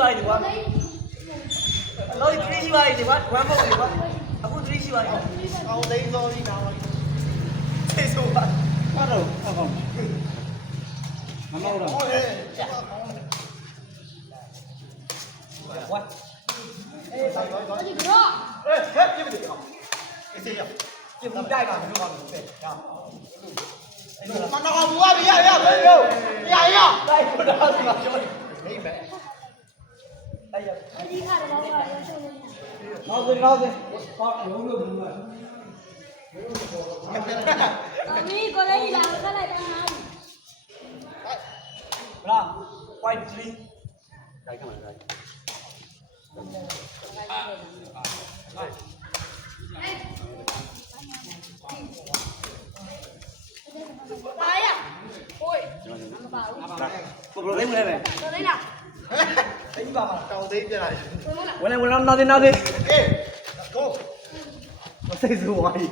ပါလေကွာလော3ရှိပါလေကွာ1မဟုတ်လေကွာအခု3ရှိပါလေအောင်သိန်းစောကြီးနားပါသိဆိုပါဘာလို့အကောင်မမောတော့ဟုတ်တယ်ဝါအေးဆိုင်ရောဒီကတော့အေးဟဲ့ပြစ်ပြီအောင်အေးစေးရပြစ်ဘူးတိုက်ပါမလို့ပါလို့ပဲရမနော်ဘူးပါရရပဲရောရရတိုက်ဖို့တော့ဒီမှာပြောနေနေပဲအဲ့ရဒီခါတော့ဘာလဲရှုံးနေနောက်စဟောလုံးလို့ဘူးလားအမီကိုလေးလာခလိုက်တာဟာဘလာwhite 3တိုက်ခမလားပါရဟိုးမပါဘူးဘယ်လိုလဲမလဲပဲတော်လေးလားအဲ့ဒီပါမှာတောင်သိပြလာတယ်ဝင်လာနာသေးအေးကိုမစိတ်ဆိုးဝါးကြီး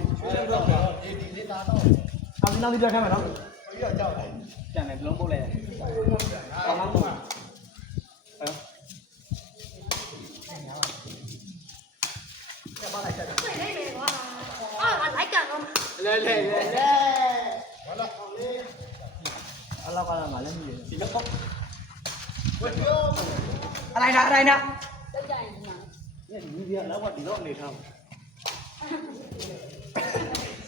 ဒီလေးသားတော့အမနာသေးပြခိုင်းမယ်နော်ပြီးတော့ကြောက်တယ်ကျန်တယ်ဘလုံးပုတ်လိုက်ကောင်းကောင်းပုတ်ပါလိုက်တယ်နေနေကွာအာလိုက်ကန်တော့လဲဘာလာကောင်းလေးအလောက်ကလည်းမလည်းမရဒီတော့ဝတ်ပြောအလိုက်တာတက်ကြရင်ဒီမှာဒီပြလောက်ကဒီတော့အနေထား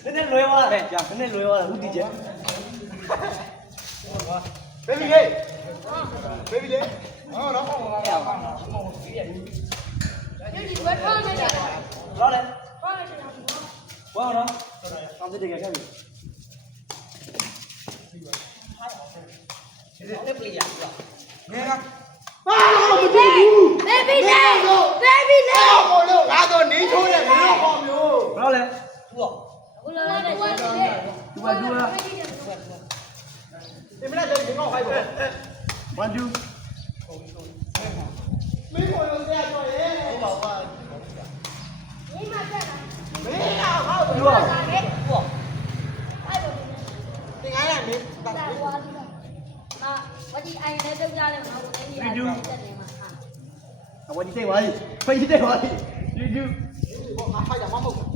နည်းနည်းလွယ်သွားတယ်ကြာနည်းနည်းလွယ်သွားတယ်ဦးတီချက်ဘေဘီလေးဟောတော့ကောင်းလာပါဒီရဒီဝတ်ထားနေတယ်လောလေဟောရှင်ဝါတော့ကောင်းတဲ့ကြခဲ့ပြီဒီတက်ပလီယာငယ်ကbabyလေးဟိုလို့ငါတော့နေချိုးတယ်ဘယ်လိုဟောမျိုးဘယ်လိုလဲသူ့အခုလောလာတယ်သူပါဒီမလားဒီကောက်ခိုင်းပေါ့1 2မင်းကိုရောဆက်တော့ရဲဟိုပါကွာမင်းမဆက်လားမင်းတော့ဟောသူကအဲ့လိုတင်အားရနေတာကွာဒီမှာဝဒီအိုင်နဲ့တုတ်ကြတယ်မှာကိုလည်းနေရာတက်နေမှာဟာဝဒီတိတ်သွားပြီဖိတ်တိတ်သွားပြီယူဘောငါဖိုက်တာမဟုတ်ဘူး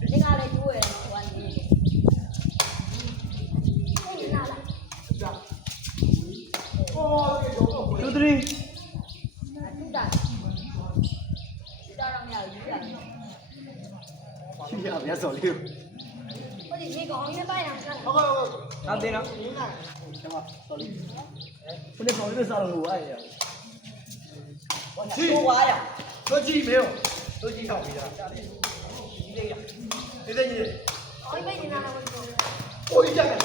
ဒီကလည်းကျိုးရယ်ဟိုကနေနေလာလားကြာโอ้ย2 3အတူတာဒီတော့မရဘူးယူရတယ်ရှိရဗျာစော်လေးဟိုဒီရေကောင်လေးပိုင်းအောင်ဟုတ်နောက်သေးနော်ကျွန်တော်စော်လေးခုနကကောင်လေးစားလို့ဝါရချိုးဝါရတို့ကြည့်မေးတို့ကြည့်တော့ပြီလားကြားလေးဒီလေးရဒီလေးကြီးအိုးပိတ်နေတာလားဟိုကြက်ဟေး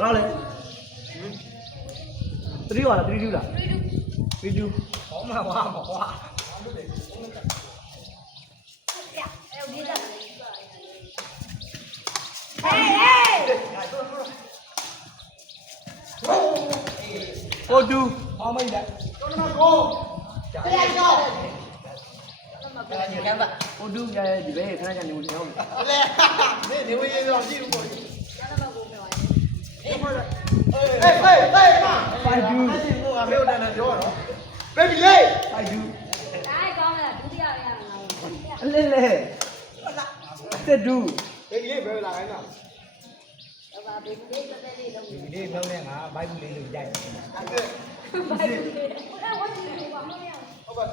ဘာလဲ3ပါလား3 2လား3 2ဟောမှာဝါမှာဝါအဲ့ဒီတော့ဟေးဟိုတူဟောမိတ်တယ်တော်တော်ကိုတရားကျော်ကလည်းညံပါဟိုတူရဒီပဲခဏကြာနေဝင်အောင်လေနေဝင်ရတော့ကြည့်ဦးပေါ့ကျန်တော့ကိုပြောအေးဟေးမဖိုင်ဒူအဲ့ဒီကိုအမေတို့နဲ့ပြောရတော့ဘေဘီလေးဖိုင်ဒူဒါကောင်းလားဒုတိယရရမှာအလဲတက်ဒူဘေဘီလေးဘယ်လာခိုင်းတာဘာဘေဘီလေးတက်တက်လေးလုံးဘေဘီလေးလုံးနဲ့ငါဘိုက်ဘူးလေးကိုရိုက်တယ်ဘိုက်ဘူးလေးဟိုကဝတ်ကြည့်ပါမလို့ရဟုတ်ပါ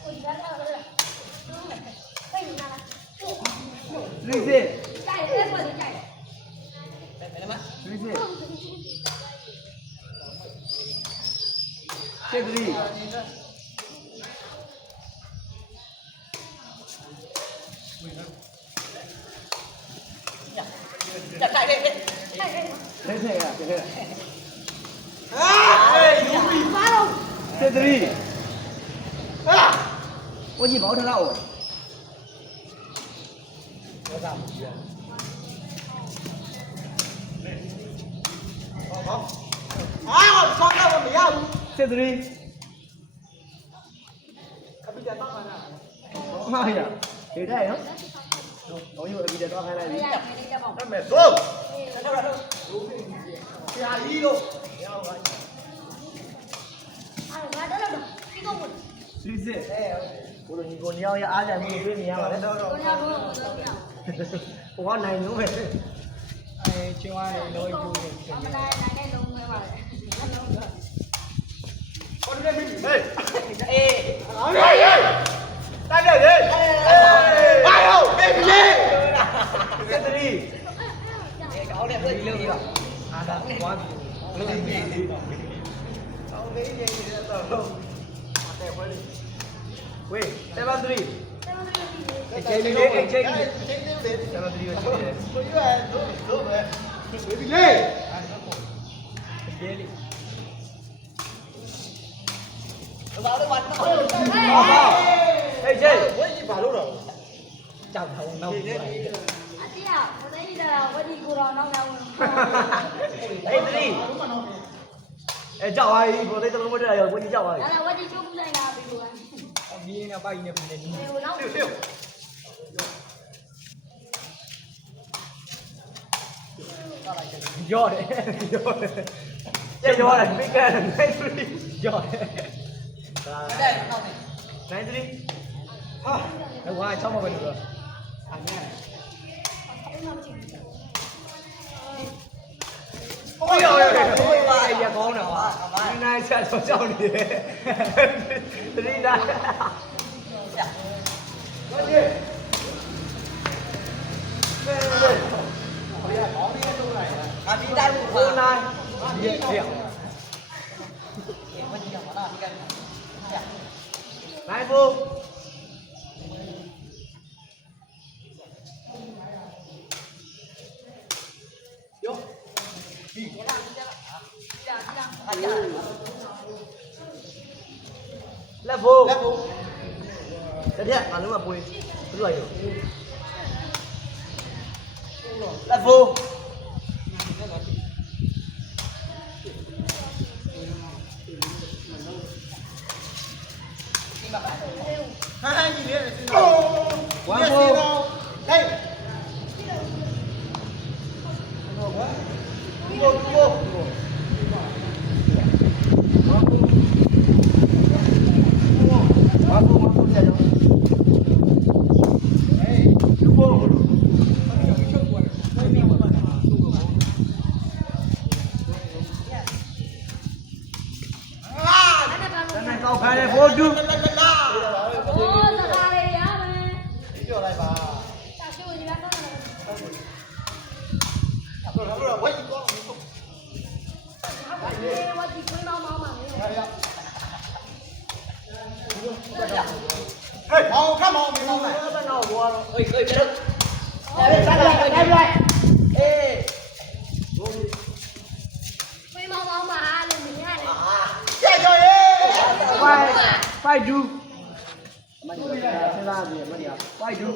ဟိုဒါလာလာပိတ်နေတာလူစီကြိုက်တယ်ဘာလို့ကြိုက်လဲဘယ်မှာလူစီတက်ရီတက်ခိုက်တယ်တက်ရယူပြီပါတော့တက်ရီဟာ我你包成了我。我咋不去？好。啊！我双到我没要。这里。可比较大了。妈呀！谁在呀？我以为比较大还来。那没错。下一路。စီစစ်ကိုလိုညီကိုညောင်ရအားကြမှုတွေမြင်ရပါလေတော့ ကိုညောင်တော့ကိုတော့ညောင် ဟိုကနိုင်လို့ပဲအဲချင်းဝါးနေလို့ယူနေ အမနိုင်နိုင်တဲ့လုံးပဲပါလေ ဟိုတယ်မင်းဟေးအေးအားရရတိုက်ပြလေဘာလို့ဘေဘီလေးကတရီကောင်းတယ်ပြေးလို့ဒီပါအားသာဝါပြီလို့ဒီပြေးလေးကောင်းလေးနေတော့တဲ့ခွဲလေးဝေး7-3အချိန်လေးအချိန်လေး7-3ကိုချိန်တယ်ဘယ်လိုလဲလို့ပဲဘေဘီလေးပြေးလေးဘာလို့ဘာလို့ဟေးဂျေးဝေးဘာလို့တော့ကြောက်တော့နောက်ပြီး အတိယဘယ်လိုလဲဝဒီကိုတော့နောက်နောက်ဝင် အေးတရီအဲကြောက်ပါပြီဘိုးလေးတလုံးမတက်ရဝေးကြောက်ပါပြီ အဲ့ဒါဝဒီချိုးပူလိုက်တာပြီလို့ ဒီနေပိုက်နေပြီလေဒီ ဟိုနောက် ဖြုတ်ရော့တယ်ရော့တယ်ရော့တယ်ပိကန်နိုင်သူရော့တယ်ဒါနိုင်သူဟာတော့ဝါချောင်းမပဲလို့အဲ့နဲ့โอ้ยโอ้ยပါရကောင်းတာပါဒီနိုင်ဆက်တော့ကြောက်နေတယ်သတိသားဟုတ်တယ်ငါဒီတိုင်းကိုနိုင်ဒီဟဲ့နိုင်ဘူးယောလက်ဖို့တပြက်ငါလုံးမပွေးဘယ်လိုရရောလက်ဖို့ဟာဟန်ကြီးလေးဝမ်ဖို့ဟေးကောက်ဖမ်းတယ်ဖိုးတူ ဟိုစကားလေးရမယ် ပြောလိုက်ပါ တာရှိဝင်ရတော့တယ် တော့ဝိုင်းကောင်း ဝဒီကိုတော့မောင်းပါလေ ဟေးမောင်ခမောင်မင်းမောင်ဘယ်တော့ဘောတော့ဟေးဘယ်တော့အဲ့ဒါလိုက်အေး ဝေးမောင်းပါလို့မြင်ရတယ် ကြက်ကြော်ရေး5 do မဒီကဆလာပြီမဒီက5 do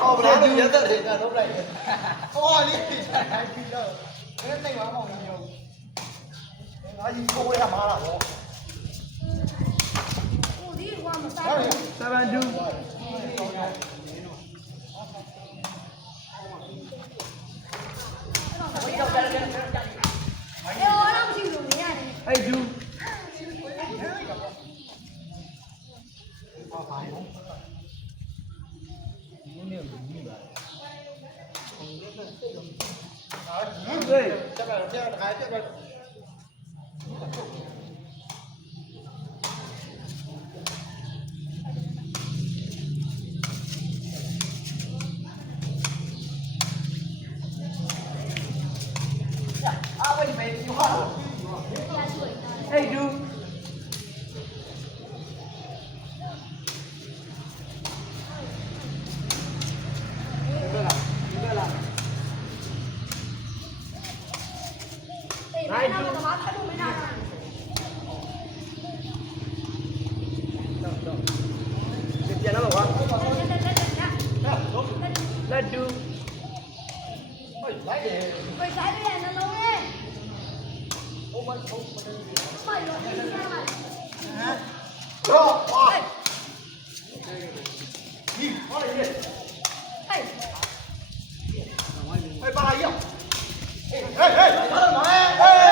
ဟောဗလာရတဲ့တယ်ကတော့လိုက်ဟောလေးတိုင်းပြီးတော့ဘယ်နဲ့မှမအောင်ရောငါကြီးကိုဝဲမှာလားဟော ဟိုဒီကွာမစားဘူး 7 do အေးဟောတော့မရှိဘူးမြင်ရတယ် 8 do ဟေးတက်ပါတက်ခါတက်ပါအားဝိမေယူဟာဟေးဒူနိုင်တော့ဘာဖြစ်လို့မနာတာ ပြန်တော့ကွာ လက် Let's do ဟိုလိုက်တယ် ဝေးဆိုင်ရဲ့နှလုံးရဲ့ ဟိုမဟုတ်မနေဘူး မရောဒီကမှာ တော့ပါဒီဟောရေး ဟေး ဟေးပါလာရောဟေးဟေးဟေးဘာလို့မလဲဟေး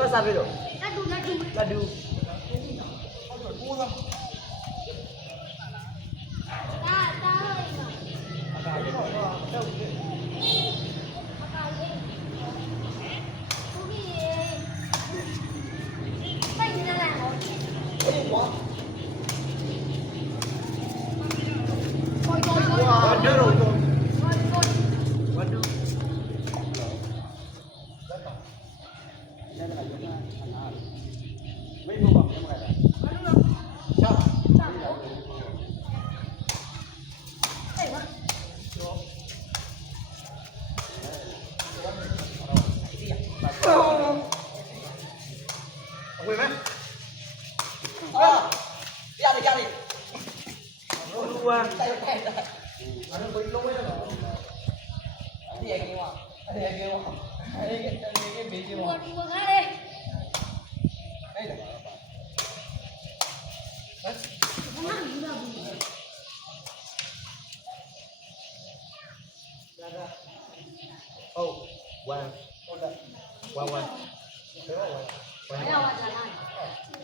တော့စားပြီတော့ လက်ဒူ ဝင်မယ်ရတယ်လူဝမ်းတိုက်တိုက်အဲ့ဒါကိုလုံးဝရတော့ဒီအကင်းဝအဲ့ဒီအကင်းဝအဲ့ဒီကဘေးကြီးဝအဲ့ဒါဟုတ်ဝမ်းဟုတ်တယ်ဝမ်း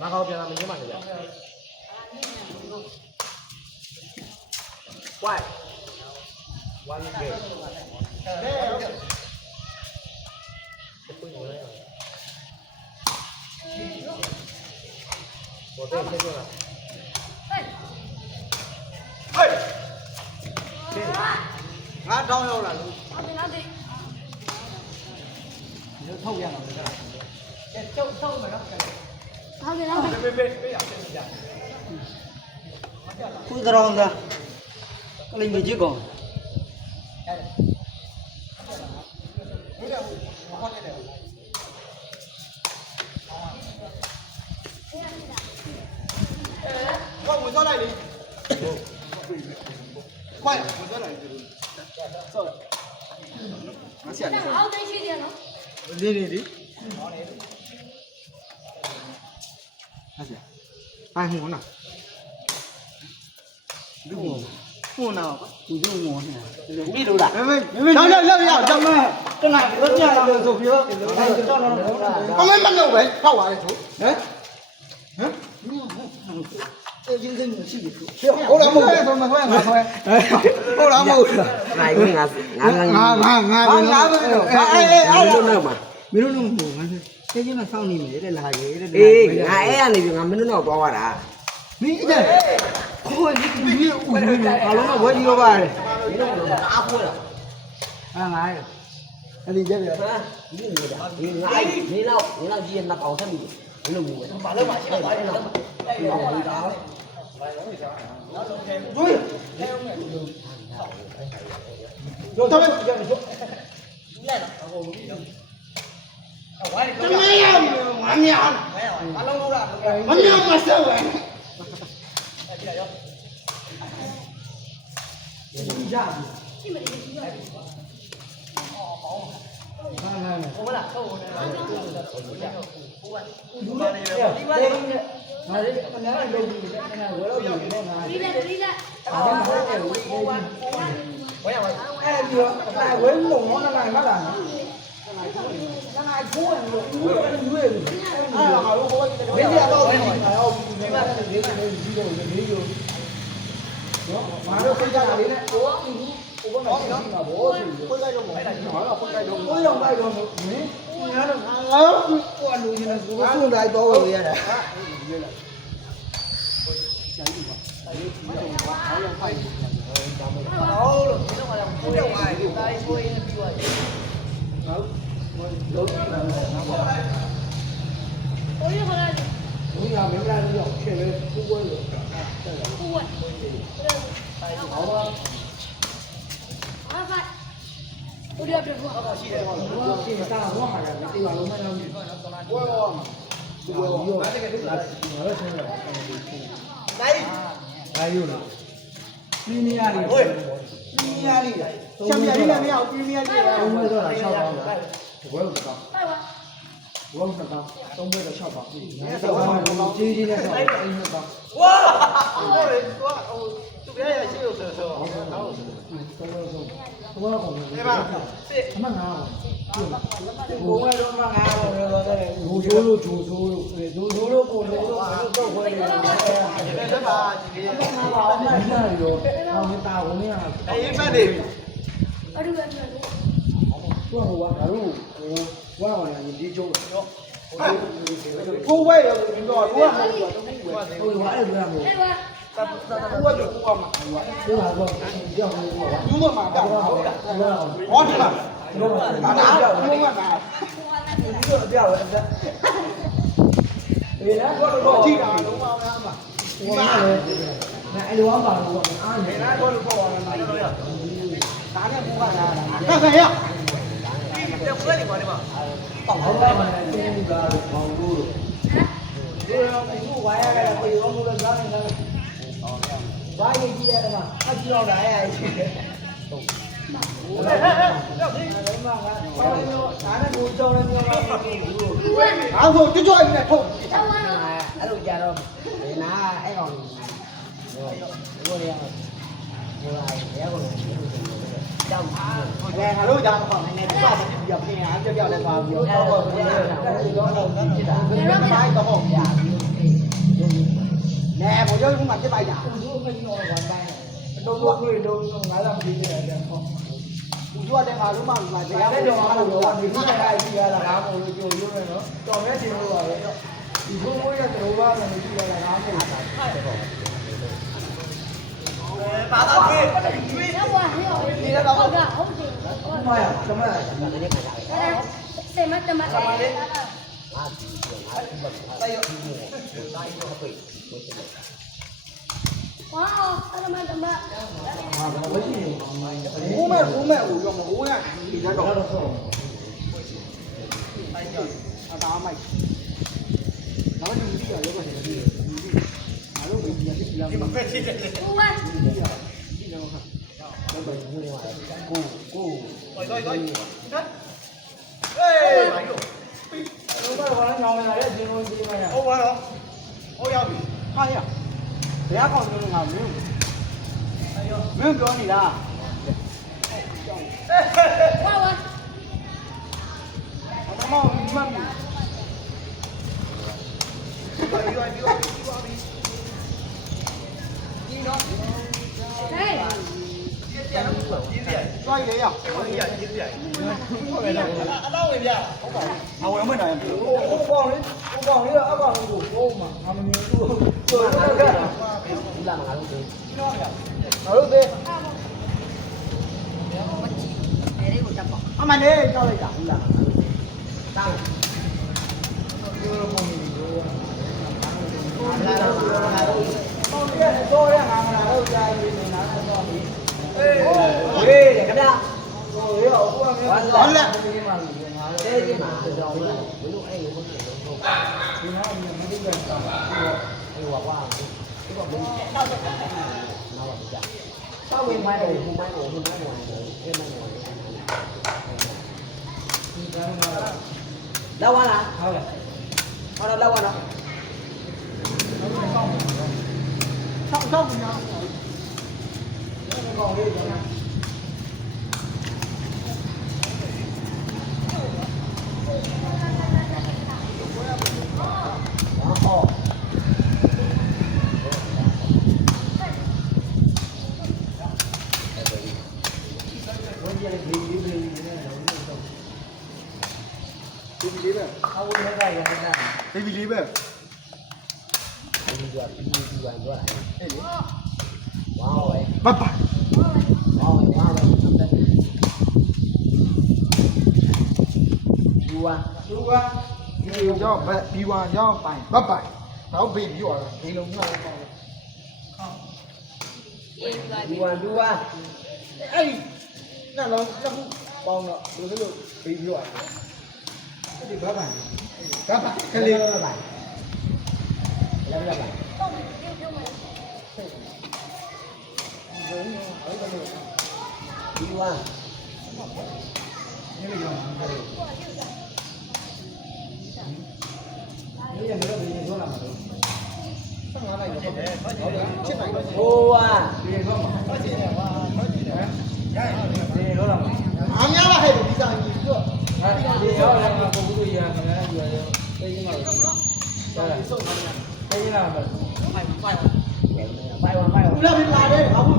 မကောက်ပြန်လာမင်းမနေဗျာ Why? One game. Một tên thế chưa nào? Hey! Ngã trong đâu là nó thâu ra rồi đó. Trâu mà nó. Cúi ra ra. Linh bị chứ còn. Con muốn ra này đi. Quay, muốn ra này. Rồi. Nó sẽ đi đi đi. Ai muốn nào? Đúng rồi. Muốn nào? Cúi ra ngồi nè. Đi đâu đã? Đâu trong này. Cái này rất nhà làm được rồi chưa? Có mấy bắt đầu vậy? Sao vậy chú? Hả? Hả? Ô đã mù thôi. Ô đã mù. Này cũng ngã mình nó mù mà thế chứ mà sau này mình đây là cái ê ngã này ngắm mình nó bỏ ra mỹ chứ thôi đi à nó với đi qua này à ngài anh đi chơi được nghĩ nào gì là bảo thân mình nó mù Bà lớp bà chỉ là nói là đó. Vui. Rồi thôi. Cái máy em mà nhiều. Mà lâu rồi. Mà nhiều mà sao vậy? ဘွားကောင် အေးပါစစ် အမငါ ဘုံကတော့မှငါတော့လောတယ် လူချိုးလို့ဂျိုဆိုးလို့ဂျိုဆိုးလို့ကိုလို့တော့ခွဲနေတယ် ဒီနေ့လက်ပါဒီနေ့ ငါပါမင်းသားရောအောင်မတာဝင်ရ အေးမှတ်နေပြီ အဲ့ဒီက သူကဟိုကငါတို့ဟိုဘွားကောင်လည်းဒီချိုးတော့ ကိုဝဲရောဒီတော့ကိုက ဟိုကအဲ့လိုမျိုး အဲ့ဒါ ကိုကတော့ကိုကမှာ ဒီဟာတော့ကြောက်နေတော့ ယူမမှာတော့ဟုတ်တာဟောဒီမှာဒါတော့ကိုကမှာ ဒီတော့ပြောက်တယ်ဒီလားတော့ ကြည့်တာလုံးဝမမှာ ဒီမှာလေအဲ့လိုအောင်ပါလို့အားနေ ဒါတော့လို့ပေါ့ပါလားတော့ရဒါနဲ့ဘူးကလာတာခက်ရတဲ့ပွဲနေပါဒီမှာ တော့ဟောပါမယ်တင်းကားလို့ပေါင်းလို့ဒီတော့အခုဝါရခဲ့တဲ့ရောမှုလို့ကြားနေတယ်ဘာကြီးကြည့်ရမှာအကြည့်တော့လည်းအဲ့ရှိတယ်အားဆိုကြွကြွအိမ်နဲ့ထုတ် တော့ဝါတော့ အဲ့လိုကြတော့ဒီနာအဲ့ကောင်ဟိုရဟိုလာရဲကောင်ကြောက်အား ဟိုငါတို့ကြောင်ပေါ့နည်းနည်းပြပြီးပြပြင်အားပြပြလဲပါပြီးတော့တော့တော့တော့ဖြစ်တာတိုင်းတော့ဟုတ်ပြနဲဘောကျော်ကမှပြလိုက်တာ ဘူးမင်းတော့ဝမ်းတိုင်းတော့တော့တွေ့တော့ငါးလာပြီးတယ်တဲ့ဟော ဘူးကျော်တဲ့ငါတို့မှငါတရား အဲ့ ပေါ် တော့ မှာ အား လို့ လို့ဒီနေ့တိုင်းကြည့်ရတာငါမို့လို့ကြိုရွနေနော်တော်မဲ့တင်လို့ပါပဲဒီဘိုးဘိုးရဲ့တော့ဘာမှမကြည့်ရတာငါမို့တာ ပါတာကေ တော့ဝါဟဲ့ဟုတ်တာဟုတ်တယ် ဘာရသမရ စေမတ်တမအဲ့ ဝါအဲ့မတမ ဘာမရှိဘူး ဘူးမဲ့ဘူးမဲ့ဟိုရောမဘူးနဲ့ဒီကတော့ တော့တော့ အသားမိုက်ဒါမှမဟုတ်ဒီကရောပါတယ်ဒီအားလုံးဒီပြပြလာဒီမှာပဲဖြစ်တယ် ဝါ ကိုတော်တော်ဟေးဘာလို့ တော့ဘာလဲငောင်းနေရတယ်ဒီလိုဒီမှာရ ဟုတ်ပါတော့ဟုတ်ရောက်ပြီဟာရဘယ်အကောင့်မျိုးငါမင်းပြောနေတာ ဝါဝါ အမောင်မှတ်ပြီပြီးပါပြီ ဟဲ့ သွားရရဟုတ်ရရရအလောက်ဝင်ပြဟုတ်ပါအဝင်မနိုင်ဘူး ဟိုကောင်လေးအကောင်လေးကိုဟိုမှာငါမမြင်ဘူးဆိုတော့က ဒီလာမှာငါတို့သိ ငါတို့သေး အမှန်လေးကြောက်လိုက်တာ ဒီလာမှာတောင်း လာတော့ငါတို့တော့ရငါမလာတော့ကြာပြီနားတော့ပြီဟေးတယ်ခင်ဗျာဟိုရောအခုကမင်းဟုတ်လားဒီမှာငါ တဲ့ လည်း ဒီမှာတော့ဘယ်လိုအဲ့လိုဟုတ်တယ်လို့ ဒီမှာမသိကြတာ အဲ့ဟိုကွာဒီကဘယ်နောက်တော့နောက်ပါကြာတောင်းဝင်မိုင်းတယ်ဟိုမိုင်းကိုအဲ့မိုင်းကို ဒီကနေ့ လောက်ပါလား ဟုတ်လား ဟောတော့လောက်ပါနော် ဆောက်ညာ ကောင်လေးကျွန်တော် ဟော ဝင်ကြလေးလေးလေးနဲ့တော့ ဒီလေးပဲ အဝေးနဲ့ကရနေတာ ဒီလေးပဲ ဒီကဒီဝိုင်းတော့လား အဲ့လေ ဝါးဝဲ မပါ ဝါးဝဲဝါးဝဲတက်တယ်ဒီဝါ သူက ဒီရောက်ဘက်ဒီဝါရောက်ပိုင်မပိုင်တော့ဘေးပြီးသွားတယ်ဒီလုံးငါ့ကိုပေါ့ ဒီဝါဒီဝါ အဲ့ဒီနှလုံးတစ်ခုပေါင်းတော့ဒီလိုဘေးပြီးသွားတယ်ဒီဘာပိုင်ဘာပိုင်ကလေး လည်းပါလည်းပါ ဒီဝါ นี่เลยยังมันเลย นี่ยังไม่ได้ยิน说了嘛都15လိုက်တော့တယ်ဟုတ်တယ်ချစ်လိုက်တော့ ဟိုဝါ ဒီတော့မှာ ဟုတ်တယ်ကွာဟုတ်တယ်ရရတယ် ဒီတော့不要别拉的，好不？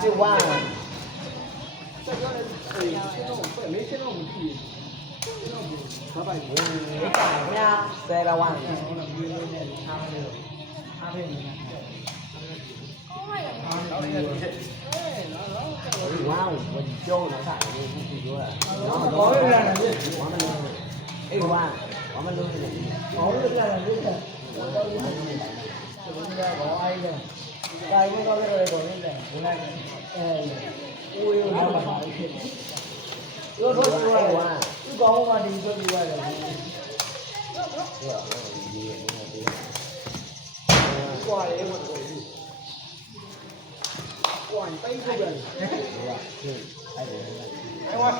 就忘了。呀，谁来忘了？哇，我教能啥？我不说了。我们都，哎，我们都是。我们这样子的，我爱的，在那个那个的，我来，我有什么好的？我说出来玩，你讲我嘛，你说你玩的。qua để một người đi qua tay cái gì anh ơi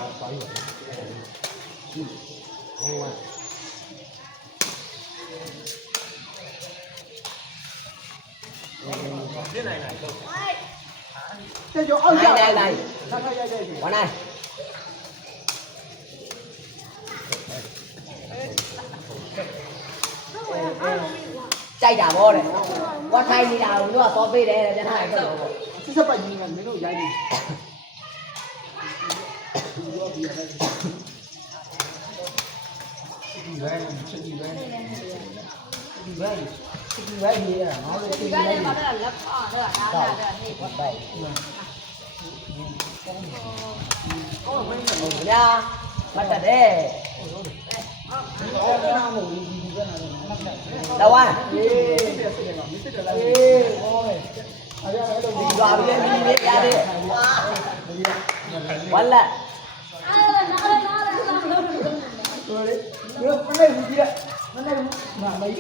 cái này này cái chỗ ơi này này quả này chay chả bò này qua thay đi nào nữa là to đây là cái này cái đồ chứ sao phải nhìn mấy đồ dây đi gì à nó Cái này mà đây là lớp đây là đá đây là gì? nha bắt chặt đi đâu à dọa bây giờ đi ra đi quấn lại nó đây gì vậy nó đây mà mấy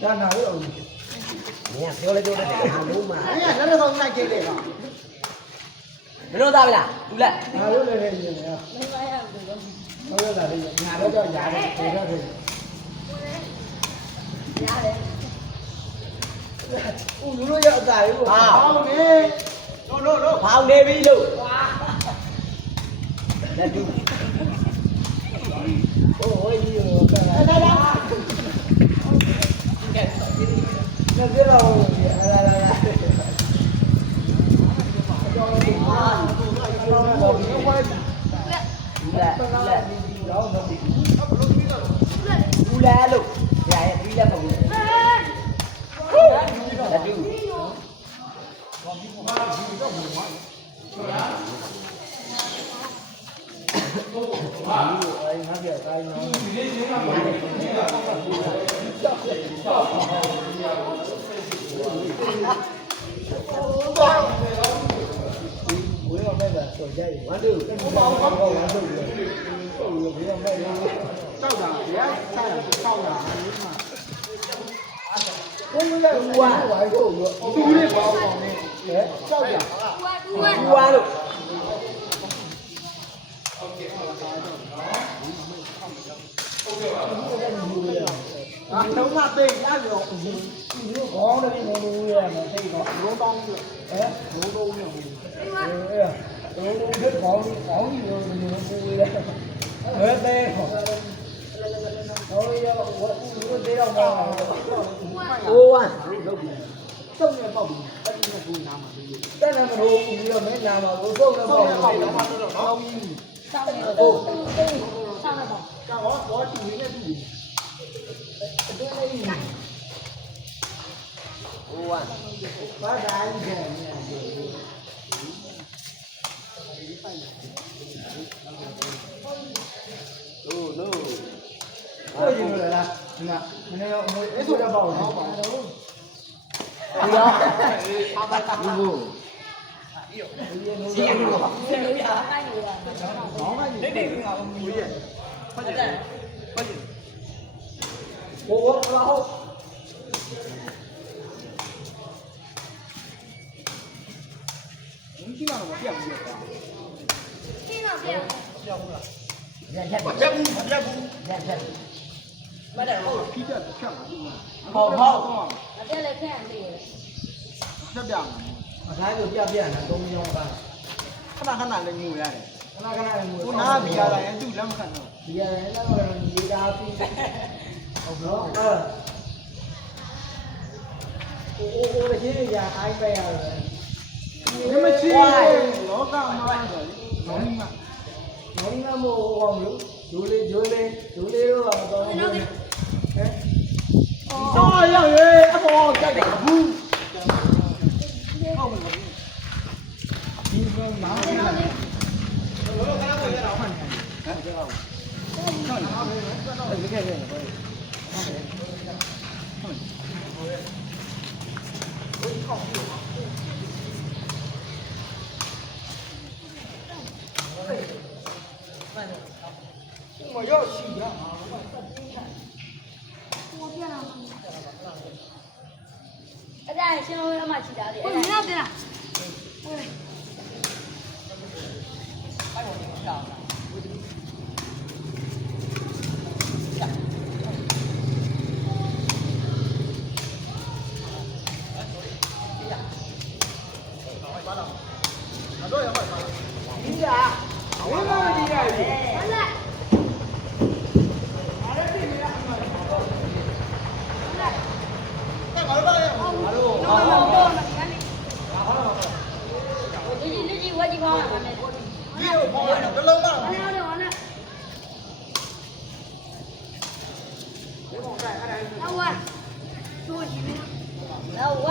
ra nào rồi nè theo lên vô đây để hàng đúng mà nó nó không này chơi để nào nó đâu ra vậy nào đúng lại à lúc này gì nhỉ nó là đi nhà đó cho nhà đó thì ra thì nó giờ dài luôn không đi no không đi đi luôn lên chú ôi gì đây nó biết đâu là Ula lu, ya ula bagus. Tadi. Qua được. nấu mà tê đã được có đây nó nuôi là tê có nấu đông được đấy nấu đông nhiều nấu đông rất có nhiều nó vui đấy đấy tê thôi nó tê đâu mà Ô à. sông này bỏng cái này mà đồ gì là mấy nào mà sông này bỏng nó Sao này bỏ? có chủ nghĩa là gì Ô à. phá ra anh rẻ No. cái gì nữa là mà này mới thôi ra bầu nó Đi đó. Đi ngủ. စီရလို့ပါ ဒီလိုရအဲ့လိုရ ဘောင်းကနေနေနေငါမူရဲ့ဖတ်ကြည့်ဖတ်ကြည့်ဟိုဟုတ်ရှိမှာတော့ပြတ်ဘူးကွာ ခင်းတော့ပြန် ပြတ်ဘူးလား ရက်ရက် ပြတ်ဘူးပြတ်ဘူး ရက်ရက် မတဲ့ဟုတ်ဖြီးပြတ်ဖြတ်မှာ ဟုတ်ဟုတ် အတက်လည်းခင်းနေတယ် ဖြတ်ပြမှာ အသားကိုပြပြနေတာ3မျိုးပါ ခဏခဏလည်းငိုရတယ် ခဏခဏလည်းငို ကိုနားဘီရလာရင်သူ့လက်မခံတော့ ဒီရတယ်တော့ဒီကားပြီးဟုတ်တော့အိုးလည်းကြီးရအိုင်းပဲရတယ် 你们去老干嘛的？农民嘛， ငင်းမမို့ဟောမျိုးဒူလေးတော့တော့ဟမ် 照样耶，不干点不。你说哪里来？我看到这个看看，哎，这个，看你，哎，你看这个，我要洗呀！我ပြန်လာအဲ့ဒါရှင်းလို့ရမှချီတာလေအဲ့ဒါမင်းပြန်လာ我几光了，你有朋友，这老板，完了，那我，多几名，那我，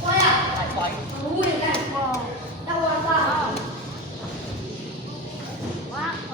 我呀，不会干活，那我啥？完哦。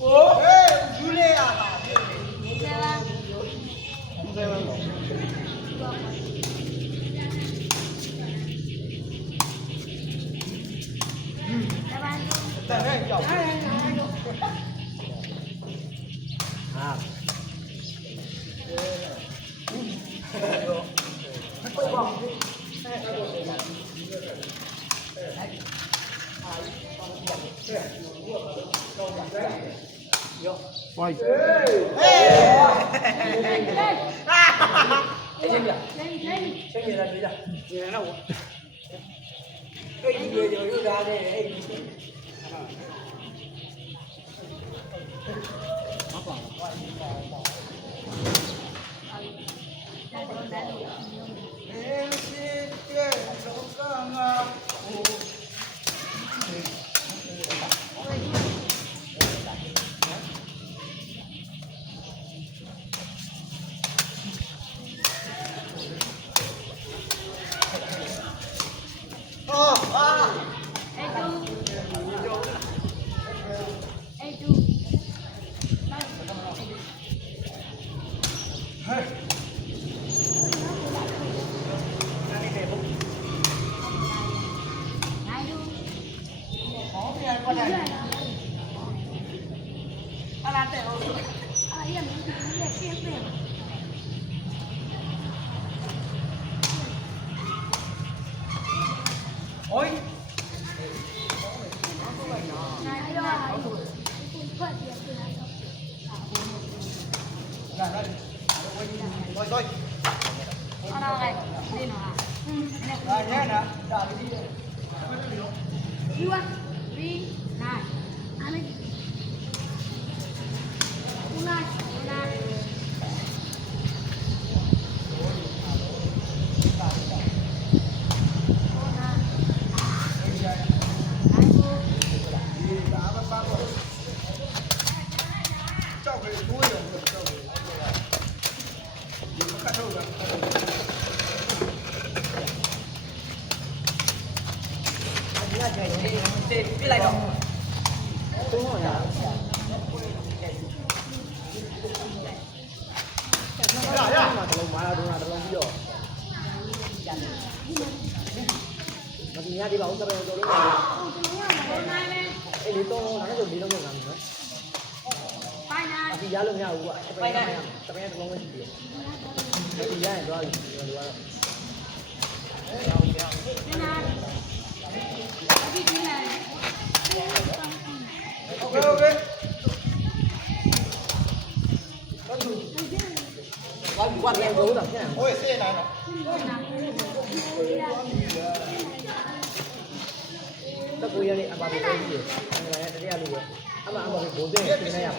哦，哎，有嘞呀， แต่ให้เจ้า ဟာ ဝိုင်း เฮ้ย အဲ့ချင်းပြချင်းပြတာတွေ့လားကျန်တော့အဲ့ဒီရေကျော်ယူတာတဲ့အဲ့ဒီrồi nhé nè đợi đi biết lại đâu သုံးတော့ရ dạ dạ မှာတလုံးမာလာတော့တလုံးပြီးတော့မဒီညဒီပါဦးတော်တော်တော်လို့အဲ့ဒီတော့နားဆိုလေးလုံးလောက်လာပြီနော်အဒီရလို့မရဘူးကွာတပည့်တပည့်တလုံးပဲရှိတယ်ဒီရရင်တော့ဒီကတော့ ok ok quan em giấu rồi thế nào ôi xe này nè tất nhiên đi ăn bao nhiêu cái gì anh này đi ăn luôn ăn mà ăn bao nhiêu 50 cái này à